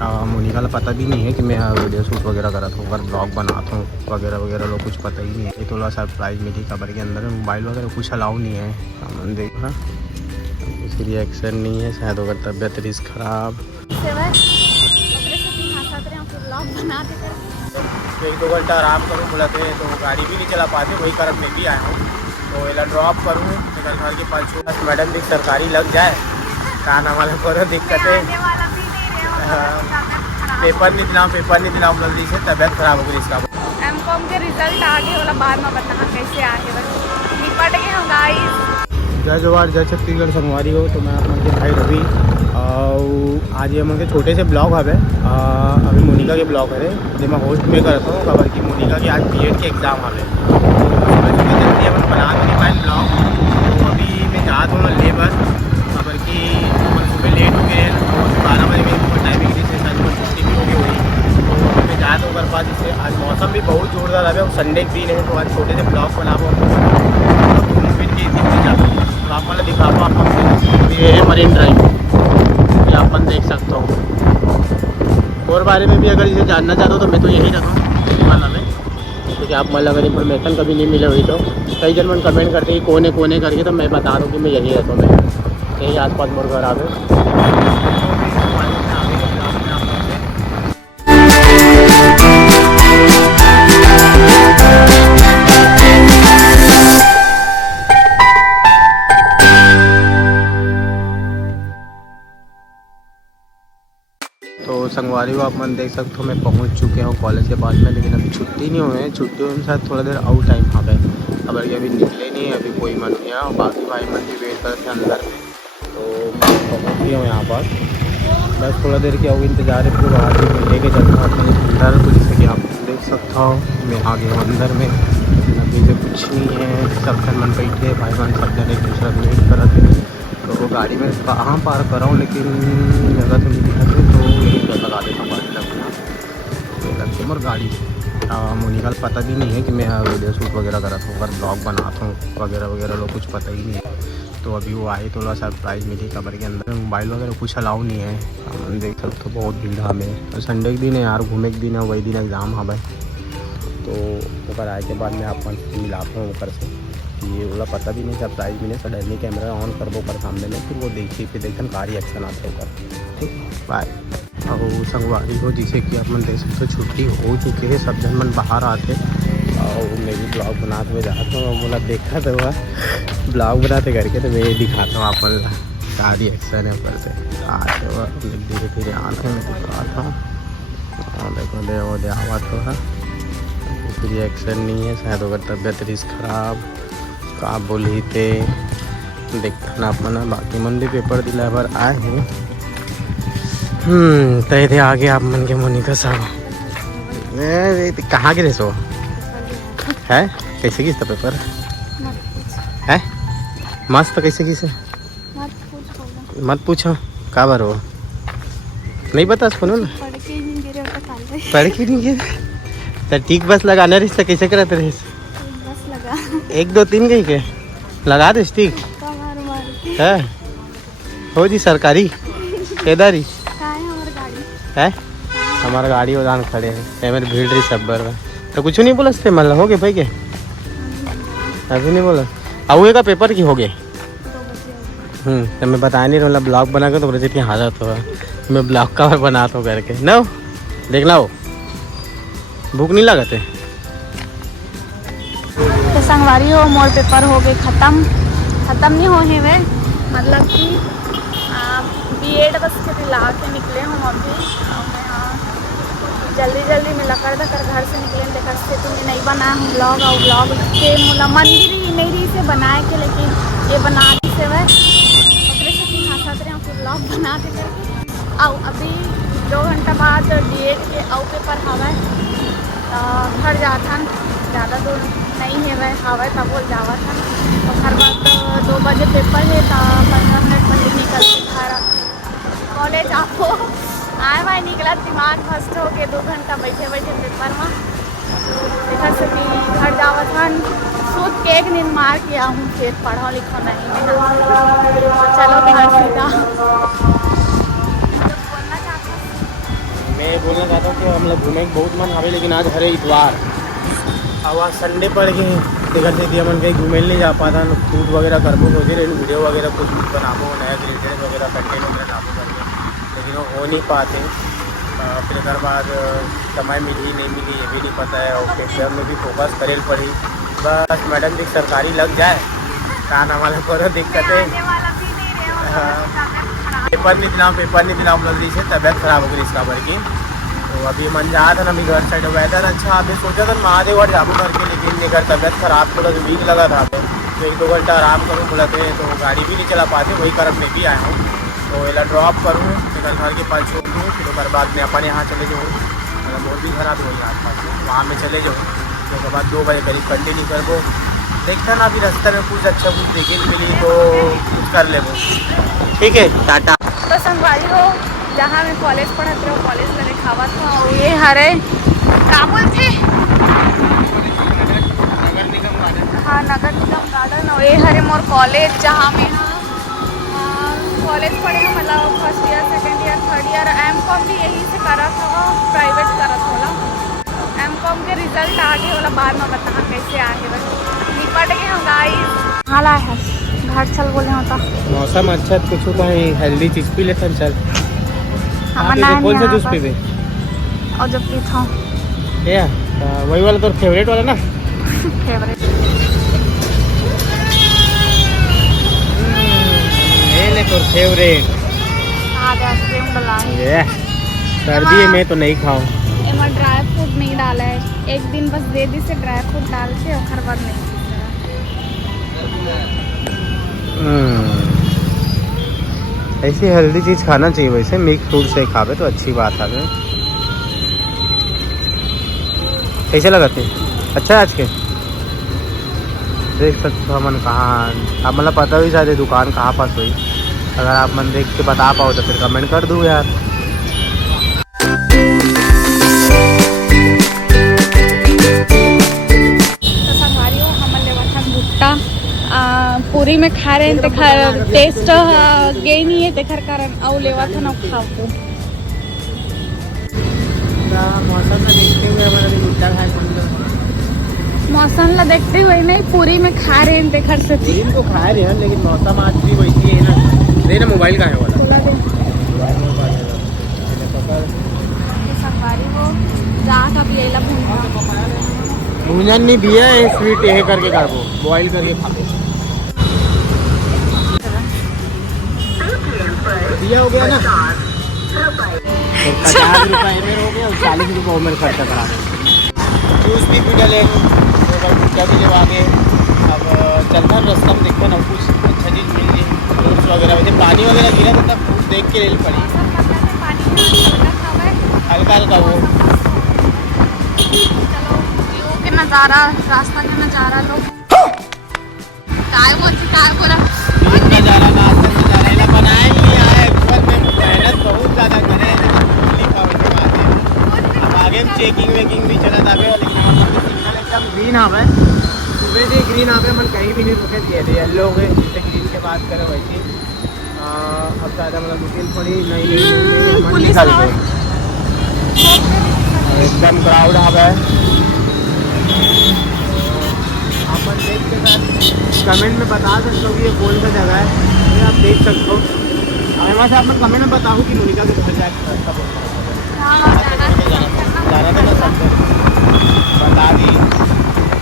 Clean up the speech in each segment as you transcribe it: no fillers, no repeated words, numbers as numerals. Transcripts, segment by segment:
मोनिका का पता भी नहीं है कि मैं वीडियो शूट वगैरह करा था, अगर ब्लॉग बनाता हूँ वगैरह वगैरह, लोग कुछ पता ही नहीं है। ये थोड़ा सरप्राइज़ मिली खबर के अंदर, मोबाइल वगैरह कुछ अलाउ नहीं है। सामान देखा कुछ रिएक्शन नहीं है, शायद अगर तबीयत रिस्क खराब। एक दो घंटा आराम करूँ बोला थे, तो गाड़ी भी नहीं चला पाते, वही कारण मैं भी आया हूँ। तो इला ड्रॉप करूँ घर घर के पास छूट मैडम भी सरकारी लग जाए कान हमारे करो दिक्कत है। पेपर नहीं दिलाऊँ जल्दी से, तबीयत खराब हो गई इसका। एमकॉम के रिजल्ट आगे वाला बाद में बता कैसे आगे बस निपट गए हम गाइस। जय जवाहर जय छत्तीसगढ़ संगवारी हो। तो मैं आपके भाई रवि और आज ये मुझे छोटे से ब्लॉग है। अभी मोनिका के ब्लॉग है जो मैं होस्ट में करता हूँ खबर की। मोनिका की आज बीएड के एग्ज़ाम है, जल्दी अपन बना तो नहीं पाए ब्लॉग। तो अभी मैं चाहता हूँ ले बस खबर की सुबह लेट हो गए, 12 बजे के टाइमिंग जैसे छुट्टी भी हो गई हुई। तो मैं चाहता हूँ घर पास जिससे आज मौसम भी बहुत जोरदार है और संडे के दिन है, तो आज छोटे से ब्लॉग बनाओ घूम फिर के तो आप वाला दिखा पाओ आप। ये है मरीन ड्राइव, ये अपन देख सकते हो। और बारे में भी अगर इसे जानना चाहते हो तो मैं तो यही रखा वाला में, क्योंकि आप मतलब अगर इन्फॉर्मेशन कभी नहीं मिले हुई तो कई जन मन कमेंट करते कि कोने करके, तो मैं बता दूँ कि मैं यही रहता हूँ। मैं यही आसपास मोर घर आ गए। तो संगवारी को आप मन देख सकते हो, मैं पहुंच चुके हूँ कॉलेज के पास में, लेकिन अभी छुट्टी नहीं हुए हैं। छुट्टी होने साथ थोड़ा देर आउट टाइम आ गए, खबर कि अभी निकले नहीं, अभी कोई मन नहीं है और बाकी भाई मन भी वेट करते हैं अंदर में। तो मैं पहुँच गया हूँ यहाँ पर, बस थोड़ा देर क्या हो इंतज़ार है। फिर बाहर भी लेके चलता हूँ अपने अंदर, तो जैसे कि आप देख सकता हो मैं आ गया हूँ अंदर में। अभी से कुछ नहीं है, सब जन मन बैठे भाई बहन सब जन एक दूसरा वेट कर रहे थे। तो गाड़ी में कहाँ पार कर रहा हूँ, लेकिन जगह तो नहीं दिखा थी, तो यही लगा देता हूँ गाड़ी लगती है। और गाड़ी मोनिका को पता भी नहीं है कि मैं वीडियो शूट वगैरह करा था, अगर ब्लॉग बनाता हूँ वगैरह वगैरह, लोग कुछ पता ही नहीं है। तो अभी वो आए, थोड़ा सरप्राइज़ मिली खबर के अंदर, मोबाइल वगैरह कुछ अलाउ नहीं है। हम देख सकते हो बहुत भीड़ हमें, और संडे के दिन है यार, घूमे के दिन है, वही दिन एग्ज़ाम है भाई। तो ऊपर आए के बाद मैं आपको मिलाता हूँ ऊपर से, ये बोला पता भी नहीं सरप्राइज मिले। सडनली कैमरा ऑन कर दो ऊपर सामने में, फिर वो देखिए फिर देखन का रिएक्शन आता है ऊपर। ठीक बाय। और संगवारी हो जिसे कि अपन देख सकते हो छुट्टी हो चुकी है, सब जन मन बाहर आते और मैं भी ब्लॉग बनाते हुए जाता हूँ। बोला देखा तो वह ब्लॉग बनाते करके, तो मैं दिखाता हूँ अपन का रिएक्शन है ऊपर से। आते हुआ धीरे धीरे आते हैं, मैं दिखाता हूँ। देखो दे आवा तो है, रिएक्शन नहीं है, शायद अगर तबीयत रिस्क खराब का बोली थे देखना अपना। बाकी मन भी पेपर दिला बार आए हैं। तय थे आगे आप मन के मोनिका साहब कहाँ गिरे सो है, कैसे किस पेपर है मस्त, कैसे किसे मत पूछो का बार हो नहीं बता सुनो ना, पढ़ के नहीं गिरे तो ठीक बस लगाना रिश्ता कैसे कराते रहे, 1 2 3 कहीं के लगा दे स्टिक है हो जी सरकारी केदारी है हमारा गाड़ी उदान खड़े हैं, मेरे भीड़ रही सब बार तो कुछ नहीं बोला से मतलब हो गए भाई के अभी नहीं बोला आउए का पेपर की हो गए। तो मैं बता नहीं रहा ब्लॉग बना कर, तो बोले इतनी हालत हो मैं ब्लॉग का बनाता हूँ करके ना देखना हो भूख नहीं लगाते। तो संगवारी हो मोर पेपर हो गए ख़त्म नहीं हो वे, मतलब कि बीएड बस के दिला के निकले हम अभी। जल्दी मिला कर घर से निकले, देखा से तुम्हें नहीं बनाया हूँ ब्लॉग, और ब्लॉग के मंदिर ही नहीं रही से बनाए के, लेकिन ये बना दी से वह से हंसत रहे फिर ब्लॉग बना के करके। आओ अभी 2 घंटा बाद बीएड के आउ पेपर हवा घर जाता, ज़्यादा दूर नहीं है वह हवा तब बोल जावा था। तो हर बात 2 बजे पेपर है, तो 15 मिनट पहले निकल के घर कॉलेज आपको आए भाई निकला, दिमाग मस्त हो गए 2 घंटा बैठे पेपर में। देखा से कि घर जावा था सूत के 1 नींद मार के आऊँ, फिर पढ़ो लिखो नहीं है, चलो घर सीधा बोलना चाहता बोलना चाहता हूँ कि हम लोग घूमे बहुत मन हवे, लेकिन आज हरे इतवार अब आज संडे पड़ गए देखा थे कि मन कहीं घूमे नहीं जा पाता। शूट वगैरह करबो सोचे रहे, वीडियो वगैरह कुछ बनाबो नया क्रिएटर वगैरह कंटेंट वगैरह डालबो करके, लेकिन वो हो नहीं पाते। फिर एक बाद समय मिली नहीं मिली ये भी नहीं पता है, और पेपर में भी फोकस करे पड़ी। बस मैडम जी सरकारी लग जाए कान हमारे को दिक्कत है। पेपर नहीं दिलाऊँ जल्दी से, तबीयत खराब हो गई इसका भर की। तो अभी मन जा था ना, अभी घर साइड वेदर अच्छा, अभी सोचा था महादेव और जाबू करके, लेकिन मेरा तबीयत खराब थोड़ा सा वीक लगा था। तो 1-2 घंटा आराम करूँ बोला थे, तो गाड़ी भी नहीं चला पाते, वही कारण मैं भी आया हूँ। तो एला ड्रॉप करूँ, फिर घर के पास छोड़ दूँ, फिर उसके बाद में अपन यहाँ चले जाऊँ, मतलब बहुत भी खराब हो आस पास में, वहाँ में चले जाऊँ। फिर उसके बाद 2 बजे करीब कंटिन्यू कर वो देखता ना, अभी रास्ते में कुछ अच्छा कुछ देखे मिली तो कुछ कर ले वो। ठीक है, टाटा। तो संगवारी हो जहाँ मैं कॉलेज पढ़ते रहो, कॉलेज में दिखावा था, और ये हरे क्या बोलते हाँ नगर निगम गार्डन, और ये हरे मोर कॉलेज जहाँ में कॉलेज पढ़े हो, मतलब first year, second year, third year. M.Com भी यहीं से करा था, प्राइवेट करा था होला। एम.कॉम के रिजल्ट आगे वाला बाद में बता कैसे आगे बस निपट गए हम गाइस। हाला है घर चल बोले होता मौसम अच्छा कुछ कहीं हेल्दी चीज पी लेते चल। हम कौन सा जूस पीबे? और जब पीता हूँ या वही वाला तो फेवरेट वाला ना। फेवरेट ले तो फेवरेट आज आइसक्रीम डला है। ये सर्दी है, मैं तो नहीं खाऊं। एमा ड्राई फ्रूट नहीं डाला है, एक दिन बस दे दी से ड्राई फ्रूट डाल के, और हर बार नहीं। ऐसी हेल्दी चीज़ खाना चाहिए, वैसे मिक्स फ्रूट से खावे तो अच्छी बात है। कैसे लगाते अच्छा है आज के? देख सकते हो मन कहाँ, आप मतलब पता भी शायद दुकान कहाँ पास हुई, अगर आप मन देख के बता पाओ तो फिर कमेंट कर दूँ यार। तो संगवारी हो हमन ले वठन भुट्टा पूरी में खा रहे हैं, तेखर टेस्ट गे नहीं है, तेखर कारण औ लेवा था ना खाओ। मौसम में देखते हुए हमारा भुट्टा खाए, मौसम ला देखते हुए नहीं, पूरी में खा रहे हैं तेखर से दिन तो खा रहे हैं, लेकिन मौसम आज भी वैसी है ना। दे ना मोबाइल का है वाला बोला दे। संगवारी हो जा का भी लेला भूंजन नहीं दिया है, स्वीट यह करके खाबो, बॉइल करके खाबो। दिया हो गया ना, 50 रुपये में हो गया, 40 रुपये में खर्चा करा। जूस भी पी डाले, भुट्टा भी जब आगे। अब चलता रास्ता में देखते ना कुछ अच्छा चीज़ मिल गई, फ्रूट्स वगैरह। वैसे पानी वगैरह गिरा तो तब फ्रूट देख के ले पड़ी, हल्का हल्का वो। के नज़ारा, रास्ता का नज़ारा लो काय बोला नज़ारा नाश्ता नज़ारा इला बनाए ही आए, ऊपर में मेहनत बहुत ज़्यादा करे, अब आगे चेकिंग वेकिंग भी चला था, सिग्नल एकदम ग्रीन आवे, सुबह से ग्रीन आवे, मन कहीं भी नहीं रुके दिए थे, येलो हो गए, जिससे ग्रीन के बात करें वैसे। अब ज़्यादा मतलब मुश्किल पड़ी नहीं निकल गए, एकदम क्राउड आवे। अपन देख के साथ कमेंट में बता सकते हो कि ये कौन सा जगह है, ये आप देख सकते हो। वहाँ से आप कमेंट में बताऊँ कि मोनिका के घर जाए रास्ता जाना था ना सब बता दी,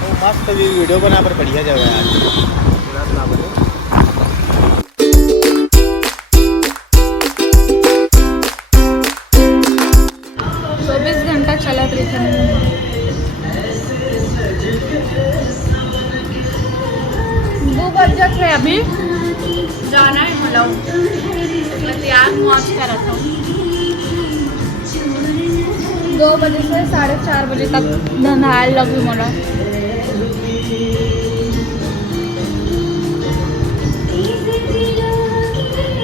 तो मस्त भी वीडियो बना पर बढ़िया जगह है आज। 24 घंटा चलत रही। 2 बज है अभी, जाना है मतलब तैयार पहुँच कर रखा हूँ। 2 बजे से 4:30 बजे तक धंधाल लगी मोला।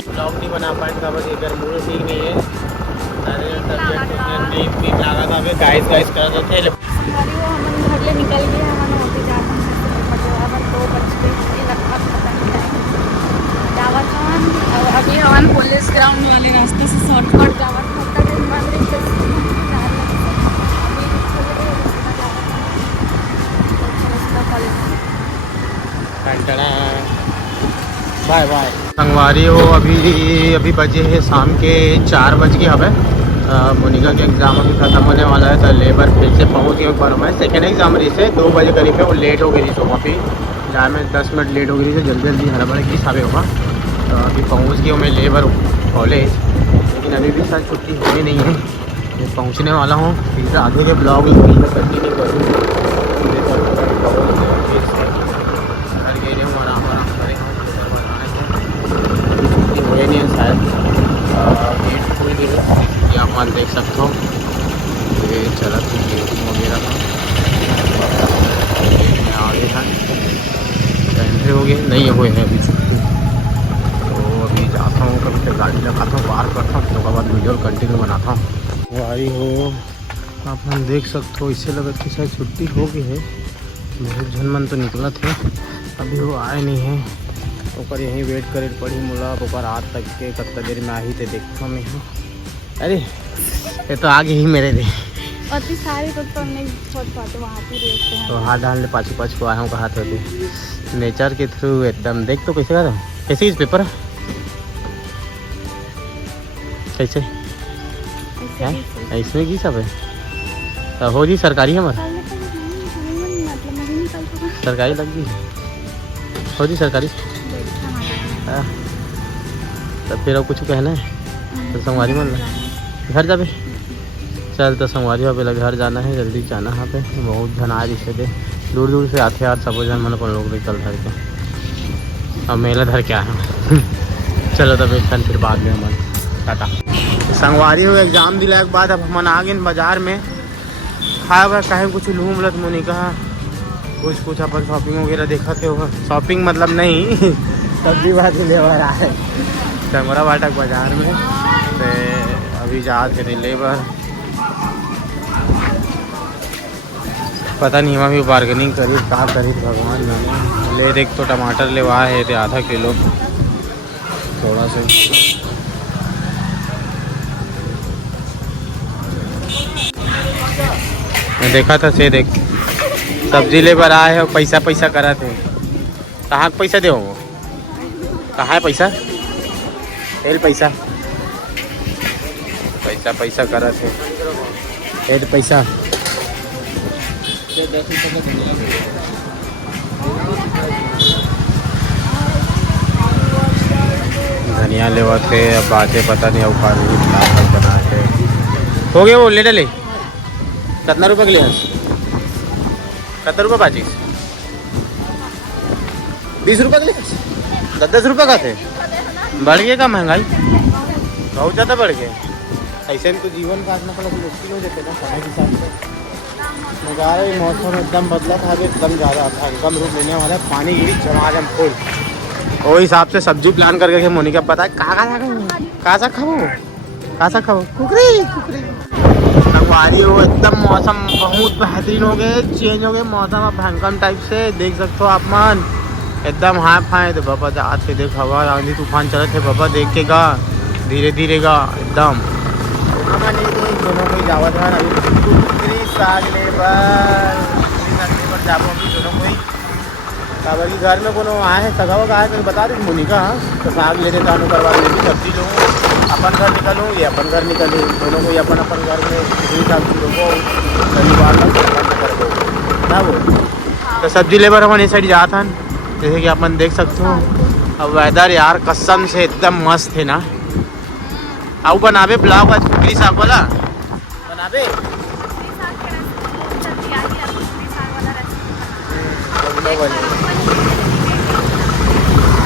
ब्लॉग नहीं बना पाए था, बस इधर मूड ठीक नहीं है, अरे तबियत ठीक लगा था, अभी गाइस कर रहे थे। हम घर ले निकल गए, हम होते जाते हैं 2 बज के लगभग पता नहीं जावा था। और अभी हवन पुलिस ग्राउंड वाले रास्ते से शॉर्टकट जावा था, बाय बाय। संगवारी हो अभी बजे है शाम के 4 बज के। हमें मोनिका के एग्ज़ाम अभी ख़त्म होने वाला है, तो लेबर फिर से पहुँच गए पर मैं सेकेंड एग्ज़ाम रही से 2 बजे करीब है, वो लेट हो गई थी। तो अभी जहाँ में 10 मिनट लेट हो गई थी, जल्दी जल्दी हड़बड़ की हिसाब होगा। तो अभी पहुँच गया मैं लेबर कॉलेज, लेकिन अभी भी सर छुट्टी होनी नहीं है। मैं पहुँचने वाला हूँ, फिर आगे के ब्लॉग कंटिन्यू करूँ। हुए नहीं शायद, गेट खुल गई है, ये आप मान देख सकते हो। ये चला तो गेटिंग वगैरह था, आगे था एंट्री हो गई नहीं हुए हैं अभी छुट्टी। तो अभी जाता हूँ, कभी तक गाड़ी लगाता हूँ, पार करता हूँ, फिर उसके बाद वीडियो कंटिन्यू बनाता हूँ। गाड़ी हो आप हम देख सकते हो, इससे लगा कि शायद छुट्टी हो गई है। बहुत झनमन तो निकला थे, अभी वो आए नहीं है। ऊपर यहीं वेट करे पड़ी मुला ऊपर रात तक के कत्ता देर में आई थे देखो मैं। अरे ये तो आगे ही मेरे थे अति सारी तो नहीं छोड़ पाते, वहाँ पे देखते हैं तो हाथ डालने पाछू पाछू आया हूँ कहा थे नेचर के थ्रू एकदम। देख तो कैसे कर कैसे इस पेपर कैसे है इसमें की सब है। तो हो जी सरकारी हमारा सरकारी लग गई हो जी सरकारी। तो फिर अब कुछ कहना है तो संगवारी मन घर जाबे चल। तो संगवारी पे घर जाना है, जल्दी जाना यहाँ पे। बहुत जन आए रिश्ते दे दूर दूर से आते यार, सब जन मन अपन लोग निकल धर के अब मेला धर के आए। चलो तो फिर बाद में मन टाटा। संगवारी में एग्जाम दिला के बाद अब हम आ गए बाजार में। खाए हुआ कहीं कुछ लूम लत मुनी कहा कुछ अपन शॉपिंग वगैरह देखा थे। शॉपिंग मतलब नहीं सब्जी भाजी लेबर आए चमरा बाटक बाजार में। तो अभी जा थे लेबर, पता नहीं हम अभी बार्गेनिंग करी क्या करी भगवान मैंने ले। देख तो टमाटर लेवा है थे आधा किलो थोड़ा सा। मैं देखा था से देख सब्जी लेबर आए और पैसा करा थे। कहाँ पैसा दे वो कहाँ है पैसा तेल पैसा करा थे एड पैसा। धनिया लेवा थे, अब बातें पता नहीं अवकार बना थे। हो गया वो ले डले कितना रुपये के लिए कितना रुपये पाचिस 20 रुपये के लिए 10 रुपये का थे। बढ़ गए का महंगाई बहुत ज़्यादा बढ़ गए। ऐसे में तो जीवन काटना थोड़ा मुश्किल हो जाते ना समय के हिसाब से। नज़ारा मौसम एकदम बदला था, अभी एकदम ज़्यादा था, एकदम रूप लेने वाला है। पानी गिरी झमाझम फुल। वो हिसाब से सब्जी प्लान करके मोनिका पता है कहाँ सा खाओ कुकरी संगवारी हो। एकदम मौसम बहुत बेहतरीन हो गए, चेंज हो गए मौसम अब भयंकर टाइप से। देख सकते हो आप मान एकदम हाथ फाए तो बाबा आज के देख हवा आंधी तूफान चले थे बाबा देख के गा धीरे धीरे गा एकदम दोनों कोई जावत है अभी साग लेबर जाबो अभी दोनों कोई बाबा की घर में कोनो आए हैं सगा वगा आए तो बता रही मोनिका। तो साग लेने जानो करवा लेगी सब्जी लूँ अपन घर निकलूँ ये अपन घर निकलूँ दोनों कोई अपन घर में सब्जी लोगों शनिवार ना वो। तो सब्जी लेबर हमारे साइड जाता है जैसे कि अपन देख सकते हो। अब वेदर यार कसम से एकदम मस्त है ना। आओ बनावे ब्लॉग आज कुकरी साग वाला बनावे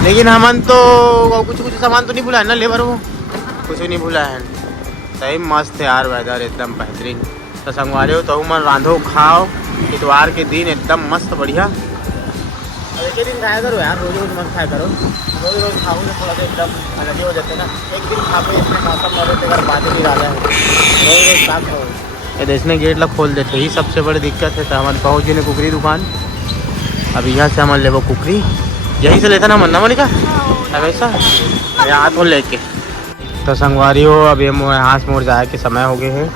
लेकिन हमन तो कुछ सामान तो नहीं भुलाए ना लेबर वो कुछ नहीं भुलाया है। सही मस्त है यार वेदर एकदम बेहतरीन। तो संगवारी हो तो मन रांधो खाओ इतवार के दिन एकदम मस्त बढ़िया। एक दिन खाया करो यार, रोज मत खाया करो। रोज खाओ तो थोड़ा सा एकदम अलग हो जाते ना। एक दिन खाओ इतने मौसम में रहते अगर बातें भी डाला है रोज खा खाओ। ये देखने गेट लग खोल देते ही सबसे बड़ी दिक्कत है। तो हमारे पहुँच गए कुकरी दुकान। अब यहाँ से हमारे ले कुकरी यहीं से लेता ना मन्ना मनिका हमेशा यहाँ तो लेके। तो संगवारी हो अभी हम यहाँ से मोड़ जाए के समय हो गए हैं।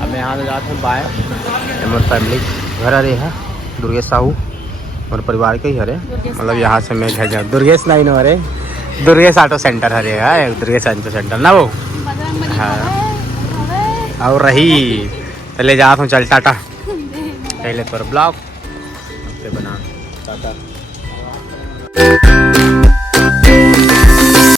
अब मैं यहाँ से जाते हैं बाय मोर फैमिली घर आ रही है दुर्गेश साहू और परिवार के ही हरे मतलब यहाँ से मैं घर जाऊँ दुर्गेश नहीं नो अरे दुर्गेश ऑटो सेंटर हरे दुर्गेश ऑटो सेंटर ना वो हाँ और रही चले जा चल टाटा पहले तोर ब्लॉग बना टाटा।